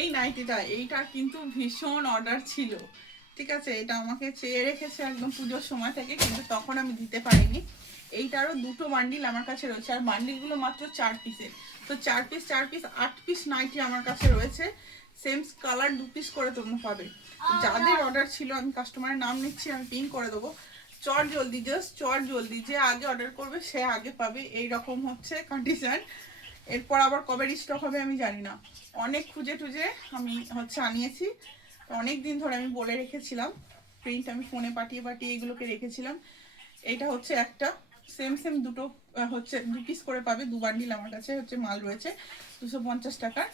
এই নাইটিটা, এইটার কিন্তু ভীষণ অর্ডার ছিল, ঠিক আছে। এটা আমাকে চেয়ে রেখেছে একদম পুজোর সময় থেকে, কিন্তু তখন আমি দিতে পারিনি। এইটারও দুটো বান্ডিল আমার কাছে রয়েছে, আর বান্ডিলগুলো মাত্র 4 পিসের। তো 4 পিস 4 পিস 8 পিস নাইটি আমার কাছে রয়েছে। সেম কালার 2 পিস করে তোমরা পাবে। যাদের অর্ডার ছিল, আমি কাস্টমারের নাম নিচ্ছি, আমি পিন করে দেবো। চট জলদি, জাস্ট চট জলদি, যে আগে অর্ডার করবে সে আগে পাবে, এই রকম হচ্ছে কন্ডিশন। এরপর আবার কবে স্টক হবে আমি জানি না। অনেক খুঁজে টুজে আমি হচ্ছে আনিয়েছি, তো অনেক দিন ধরে আমি বলে রেখেছিলাম, প্রিন্ট আমি ফোনে পাঠিয়ে পাঠিয়ে এগুলোকে রেখেছিলাম। এইটা হচ্ছে একটা, সেম সেম দুটো হচ্ছে 2 পিস করে পাবে, 2 বান্ডিল আমার কাছে হচ্ছে মাল রয়েছে 250 টাকার।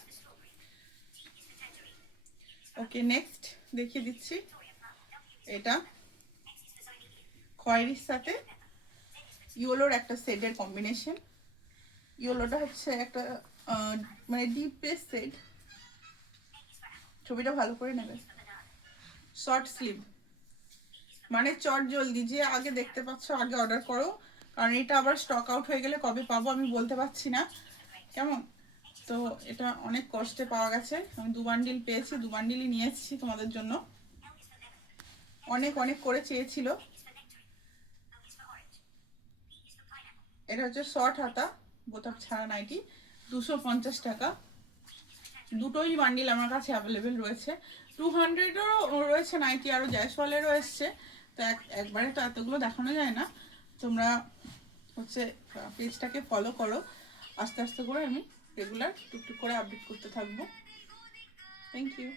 ওকে, নেক্সট দেখিয়ে দিচ্ছি। এটা খয়েরির সাথে ইয়েলোর একটা শেডের কম্বিনেশন। ইয়েলোটা হচ্ছে একটা মানে ডিপ বেস শেড। ছবিটা ভালো করে নেবে। শর্ট স্লিভ, মানে চট জলদি, যে আগে দেখতে পাচ্ছ আগে অর্ডার করো, কারণ এটা আবার স্টক আউট হয়ে গেলে কবে পাবো আমি বলতে পারছি না, কেমন। তো এটা অনেক কষ্টে পাওয়া গেছে, আমি 2 বান্ডিল পেয়েছি, 2 বান্ডিলই নিয়ে এসেছি তোমাদের জন্য। অনেক অনেক করে চেয়েছিল। এটা হচ্ছে শর্ট হাতা বোতাম ছাড়া নাইটি, 250 টাকা। দুটোই বান্ডিল আমার কাছে অ্যাভেলেবেল রয়েছে। 200-এরও রয়েছে নাইটি, আরও জয়সওয়ালেরও এসছে। তো একবারে তো এতগুলো দেখানো যায় না। তোমরা হচ্ছে পেজটাকে ফলো করো, আস্তে আস্তে করে আমি রেগুলার টুকটুক করে আপডেট করতে থাকবো। Thank you.